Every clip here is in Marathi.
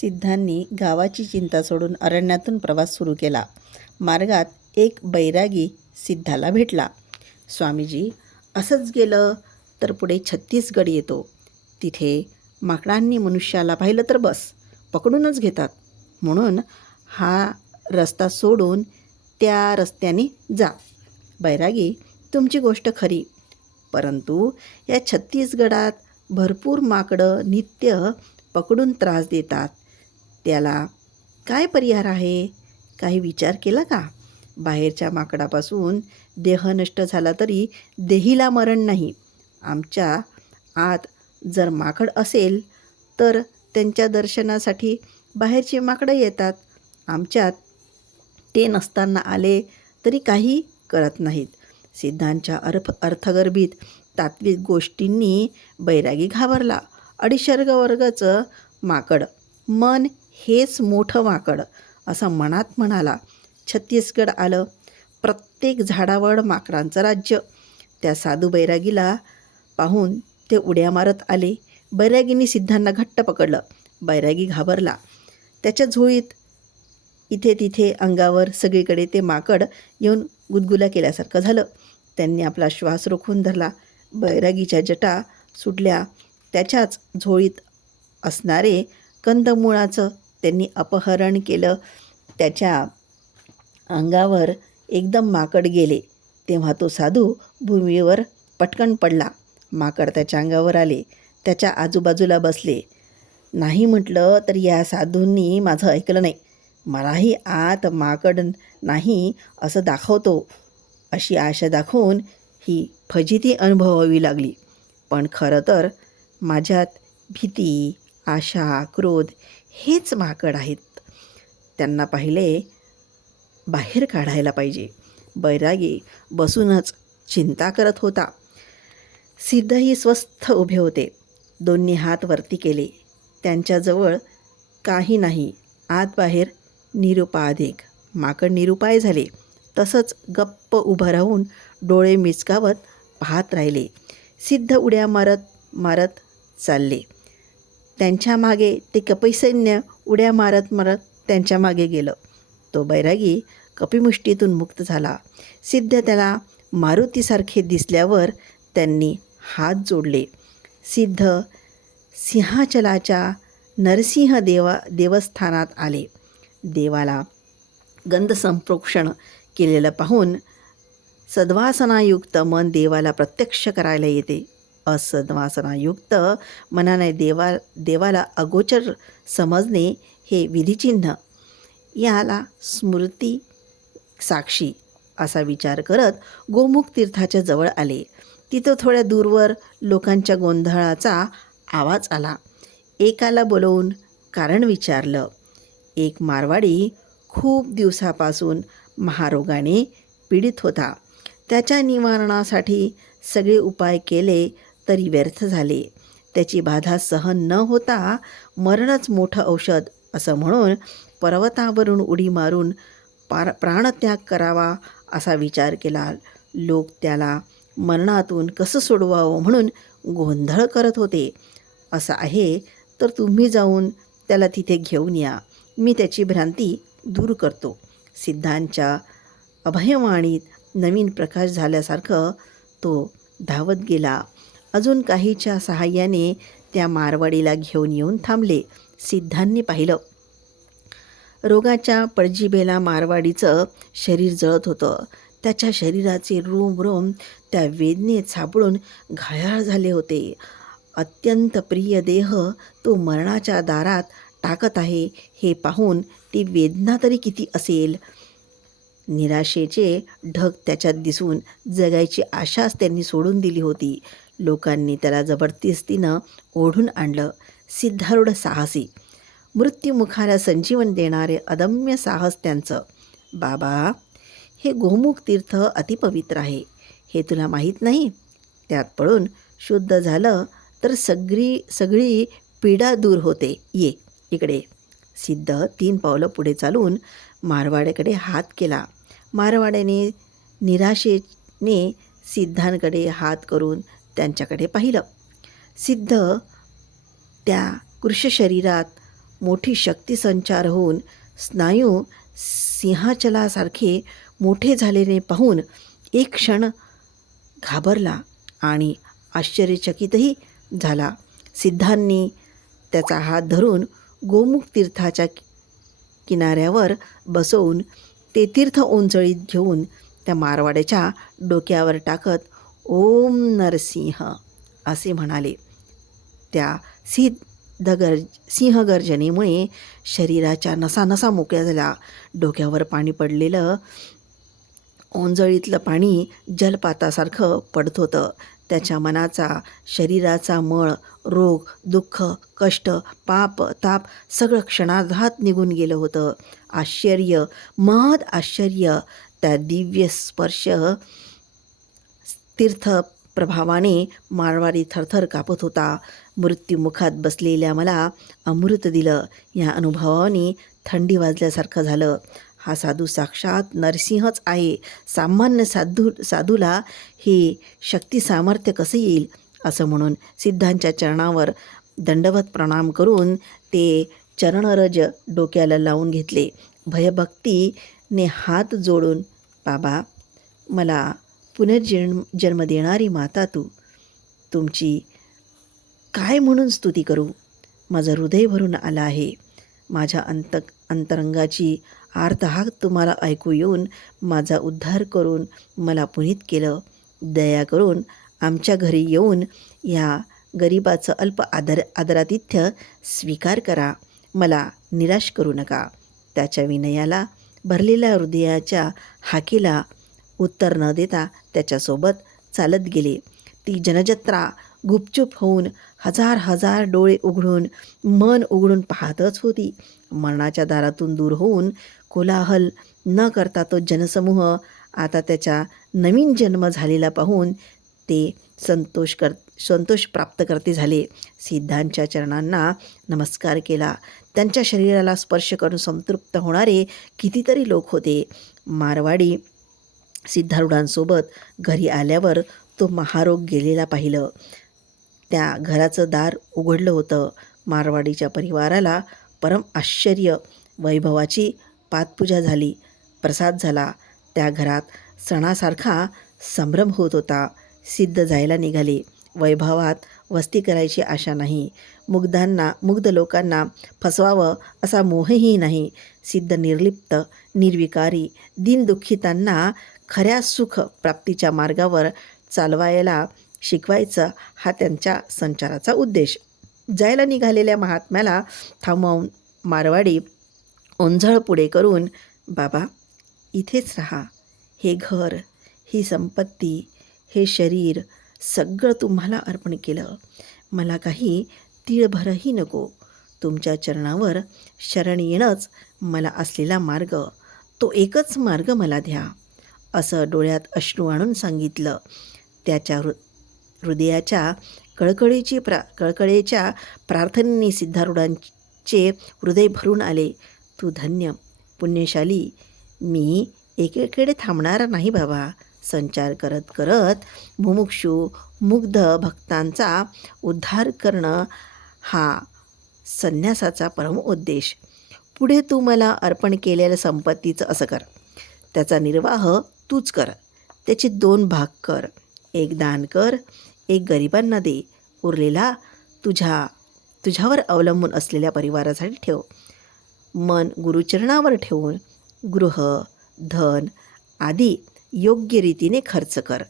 सिद्धांनी गावाची चिंता सोडून अरण्यातून प्रवास सुरू केला. मार्गात एक बैरागी सिद्धाला भेटला. स्वामीजी, असंच गेलं तर पुढे छत्तीसगड येतो. तिथे माकडांनी मनुष्याला पाहिलं तर बस पकडूनच घेतात. म्हणून हा रस्ता सोडून त्या रस्त्याने जा. बैरागी, तुमची गोष्ट खरी, परंतु या छत्तीसगडात भरपूर माकडं नित्य पकडून त्रास देतात. त्याला काय पर्याय आहे? काही विचार केला का? बाहेरच्या माकडापासून देह नष्ट झाला तरी देहीला मरण नाही. आमच्या आत जर माकड असेल तर त्यांच्या दर्शनासाठी बाहेरची माकडं येतात. आमच्यात ते नसताना आले तरी काही करत नाहीत. सिद्धांच्या अर्थगर्भित तात्विक गोष्टींनी बैरागी घाबरला. 250 वर्गाचं माकड, मन हेच मोठं माकड, असं मनात म्हणाला. छत्तीसगड आलं. प्रत्येक झाडावर माकडांचं राज्य. त्या साधू बैरागीला पाहून ते उड्या मारत आले. बैरागीने सिद्धांना घट्ट पकडलं. बैरागी घाबरला. त्याच्या झोळीत इथे तिथे अंगावर सगळीकडे ते माकड येऊन गुदगुला केल्यासारखं झालं. त्यांनी आपला श्वास रोखून धरला. बैरागीच्या जटा सुटल्या. त्याच्याच झोळीत असणारे कंदमुळाचं त्यांनी अपहरण केलं. त्याच्या अंगावर एकदम माकड गेले तेव्हा तो साधू भूमीवर पटकन पडला. माकड त्याच्या अंगावर आले, त्याच्या आजूबाजूला बसले. नाही म्हटलं तर या साधूंनी माझं ऐकलं नाही. मलाही आत माकड नाही असं दाखवतो अशी आशा दाखवून ही फजिती अनुभवावी लागली. पण खरं तर माझ्यात भीती, आशा, क्रोध हेच माकड आहेत. त्यांना पहिले बाहेर काढायला पाहिजे. बैरागी बसूनच चिंता करत होता. सिद्धही स्वस्थ उभे होते. दोन्ही हात वरती केले. त्यांच्याजवळ काही नाही. आत बाहेर निरुपाधिक. माकड निरुपाय झाले. तसंच गप्प उभं राहून डोळे मिचकावत पाहत राहिले. सिद्ध उड्या मारत मारत चालले. त्यांच्या मागे ते कपीसैन्य उड्या मारत मारत त्यांच्या मागे गेलं. तो बैरागी कपिमुष्टीतून मुक्त झाला. सिद्ध त्याला मारुतीसारखे दिसल्यावर त्यांनी हात जोडले. सिद्ध सिंहाचलाच्या नरसिंह देवस्थानात आले. देवाला गंध संप्रोक्षण केलेलं पाहून सद्वासनायुक्त मन देवाला प्रत्यक्ष करायला येते. असद्वासनायुक्त मनाने देवाला अगोचर समजणे हे विधिचिन्ह. याला स्मृती साक्षी असा विचार करत गोमुख तीर्थाच्या जवळ आले. तिथं थोड्या दूरवर लोकांच्या गोंधळाचा आवाज आला. एकाला बोलवून कारण विचारलं. एक मारवाडी खूप दिवसापासून महारोगाने पीडित होता. त्याच्या निवारणासाठी सगळे उपाय केले तरी व्यर्थ झाले. त्याची बाधा सहन न होता मरणच मोठं औषध असं म्हणून पर्वतावरून उडी मारून प्राणत्याग करावा असा विचार केला. लोक त्याला मरणातून कसं सोडवावं म्हणून गोंधळ करत होते. असं आहे तर तुम्ही जाऊन त्याला तिथे घेऊन या. मी त्याची भ्रांती दूर करतो. सिद्धांच्या अभयवाणीत नवीन प्रकाश झाल्यासारखं तो धावत गेला. अजून काहीच्या सहाय्याने त्या मारवाडीला घेऊन येऊन थांबले. सिद्धांनी पाहिलं. रोगाच्या पडजिभेला मारवाडीचं शरीर जळत होतं. त्याच्या शरीराचे रोम रोम त्या वेदनेत सापडून घायाळ झाले होते. अत्यंत प्रिय देह तो मरणाच्या दारात टाकत आहे हे पाहून ती वेदना तरी किती असेल. निराशेचे ढग त्याच्यात दिसून जगायची आशाच त्यांनी सोडून दिली होती. लोकांनी त्याला जबरदस्तीनं ओढून आणलं. सिद्धारूढ साहसी, मृत्युमुखाला संजीवन देणारे अदम्य साहस त्यांचं. बाबा, हे गोमुख तीर्थ अतिपवित्र आहे हे तुला माहीत नाही? त्यात पडून शुद्ध झालं तर सगळी पीडा दूर होते. ये इकडे. सिद्ध 3 पावलं पुढे चालून मारवाड्याकडे हात केला. मारवाड्याने निराशेने सिद्धांकडे हात करून त्यांच्याकडे पाहिलं. सिद्ध त्या कृश शरीरात मोठी शक्ती संचार होऊन स्नायू सिंहाचलासारखे मोठे झालेले पाहून एक क्षण घाबरला आणि आश्चर्यचकितही झाला. सिद्धांनी त्याचा हात धरून गोमुख तीर्थाच्या किनाऱ्यावर बसवून ते तीर्थ ओंजळीत घेऊन त्या मारवाड्याच्या डोक्यावर टाकत ओम नरसिंह असे म्हणाले. त्या सिंहगर्जनेमुळे शरीराच्या नसानसा मोकळ्या झाल्या. डोक्यावर पाणी पडलेलं ओंजळीतलं पाणी जलपातासारखं पडत होतं. त्याच्या मनाचा, शरीराचा मळ, रोग, दुःख, कष्ट, पाप, ताप सगळं क्षणार्धात निघून गेलं होतं. आश्चर्य, महद आश्चर्य त्या दिव्य स्पर्श तीर्थ प्रभावाने मारवाडी थरथर कापत होता. मृत्युमुखात बसलेल्या मला अमृत दिलं या अनुभवाने थंडी वाजल्यासारखं झालं. हा साधू साक्षात नरसिंहच आहे. सामान्य साधूला हे शक्ती सामर्थ्य कसं येईल असं म्हणून सिद्धांच्या चरणावर दंडवत प्रणाम करून ते चरणरज डोक्याला लावून घेतले. भयभक्तीने हात जोडून, बाबा, मला पुनर्जन्म देणारी माता तुमची काय म्हणून स्तुती करू. माझं हृदय भरून आलं आहे. माझ्या अंतरंगाची आर्तहाक तुम्हाला ऐकू येऊन माझा उद्धार करून मला पुनीत केलं. दया करून आमच्या घरी येऊन या गरिबाचं अल्प आदरातिथ्य स्वीकार करा. मला निराश करू नका. त्याच्या विनयाला भरलेल्या हृदयाच्या हाकेला उत्तर न देता त्याच्यासोबत चालत गेले. ती जनजत्रा गुपचूप होऊन हजार डोळे उघडून मन उघडून पाहतच होती. मरणाच्या दारातून दूर होऊन कोलाहल न करता तो जनसमूह आता त्याचा नवीन जन्म झालेला पाहून ते संतोष प्राप्त करते झाले. सिद्धांच्या चरणांना नमस्कार केला. त्यांच्या शरीराला स्पर्श करून संतृप्त होणारे कितीतरी लोक होते. मारवाडी सिद्धारूढांसोबत घरी आल्यावर तो महारोग गेलेला पाहिलं. त्या घराचं दार उघडलं होतं. मारवाडीच्या परिवाराला परम आश्चर्य. वैभवाची पादपूजा झाली. प्रसाद झाला. त्या घरात सणासारखा संभ्रम होत होता. सिद्ध जायला निघाले. वैभवात वस्ती करायची आशा नाही. मुग्ध लोकांना फसवावं असा मोहही नाही. सिद्ध निर्लिप्त, निर्विकारी, दीनदुःखितांना खऱ्या सुख प्राप्तीच्या मार्गावर चालवायला शिकवायचं हा त्यांच्या संचाराचा उद्देश. जायला निघालेल्या महात्म्याला थांबवून मारवाडी ओंझळ पुढे करून, बाबा, इथेच राहा. हे घर, ही संपत्ती, हे शरीर सगळं तुम्हाला अर्पण केलं. मला काही तीळभरही नको. तुमच्या चरणावर शरण येणंच मला असलेला मार्ग, तो एकच मार्ग मला द्या असं डोळ्यात अश्रू आणून सांगितलं. त्याच्या हृदयाच्या कळकळीच्या प्रार्थनेने सिद्धारूढांचे हृदय भरून आले. तू धन्य, पुण्यशाली. मी एकेकडे थांबणार नाही बाबा. संचार करत करत मुमुक्षू मुग्ध भक्तांचा उद्धार करणं हा संन्यासाचा परम उद्देश. पुढे तू मला अर्पण केलेल्या संपत्तीचं असं कर. त्याचा निर्वाह तूच कर. त्याचे 2 भाग कर. एक दान कर, एक गरिबांना दे. उरलेला तुझ्यावर अवलंबून असलेल्या परिवारासाठी ठेव. मन गुरुचरणावर ठेवून गृह, धन आदी योग्य रीतीने खर्च कर.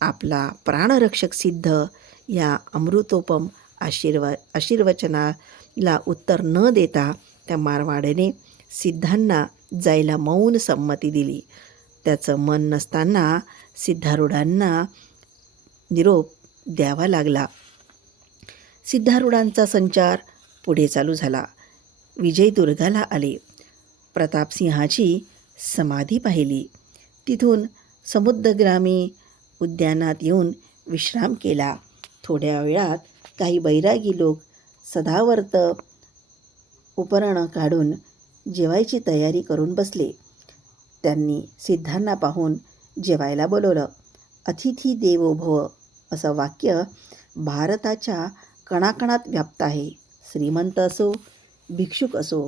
आपला प्राणरक्षक सिद्ध या अमृतोपम आशीर्वचनाला उत्तर न देता त्या मारवाड्याने सिद्धांना जायला मौन संमती दिली. त्याचं मन नसताना सिद्धारूढांना निरोप द्यावा लागला. सिद्धारूढांचा संचार पुढे चालू झाला. विजयदुर्गाला आले. प्रतापसिंहाची समाधी पाहिली. तिथून समुद्रग्रामी उद्यानात येऊन विश्राम केला. थोड्या वेळात काही बैरागी लोक सदावर्त उपरणं काढून जेवायची तयारी करून बसले. त्यांनी सिद्धांना पाहून जेवायला बोलवलं. अतिथी देवो भव असं वाक्य भारताच्या कणाकणात व्याप्त आहे. श्रीमंत असो भिक्षुक असो